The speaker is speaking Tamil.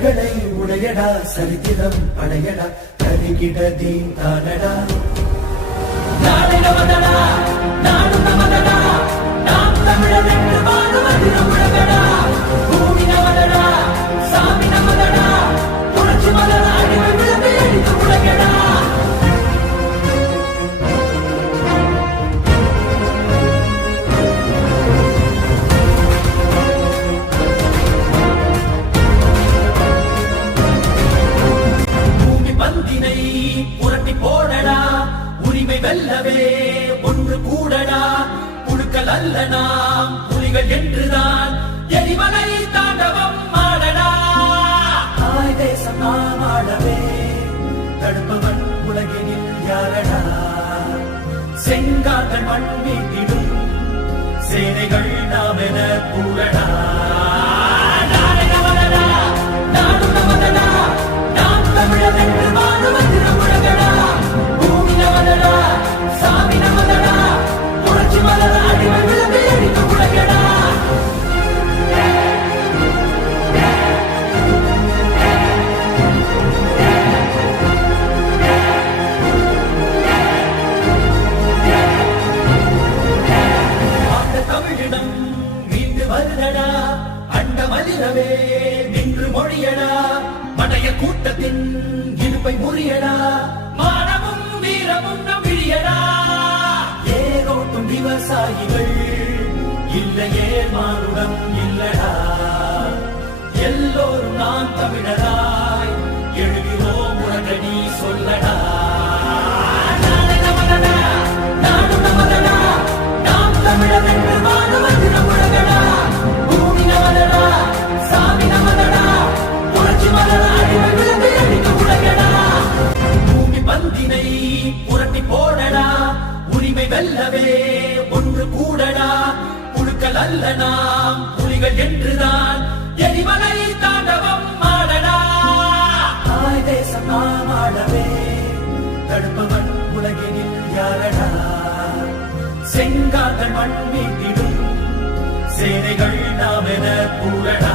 தடைகளை உடையடா சரித்திரம் படையடா கருகிட தீன் தானடா. நாடு நமதடா நாடு வெல்லவே ஒன்று கூடடா புழுக்கள் அல்ல நாம் புலிகள் என்றுதான். எரிமலை தாண்டவம் ஆடடா. தாய் தேசம் நாம் ஆடவே தடுப்பவன் உலகினில் யாரடா? செங்கார்கள் மண் மீட்டிடும் சேனைகள் நாம் என மடைய கூட்டத்தின் இருப்பை முறியடா. மானமும் வீரமும் நம் விழியடா. ஏரோட்டும் விவசாயிகள் இல்லையே மானுடம் இல்லடா. எல்லோரும் நான் தமிழரா. வெல்லவே ஒன்று கூடடா புழுக்கள் அல்ல நாம் புலிகள் என்றுதான். எரிமலை தாண்டவம் ஆடடா. தாய் தேசம் நாம் ஆடவே தடுப்பவன் உலகினில் யாரடா? செங்கார்கள் மண் மீட்டிடும் சேனைகள் நாம் என கூடடா.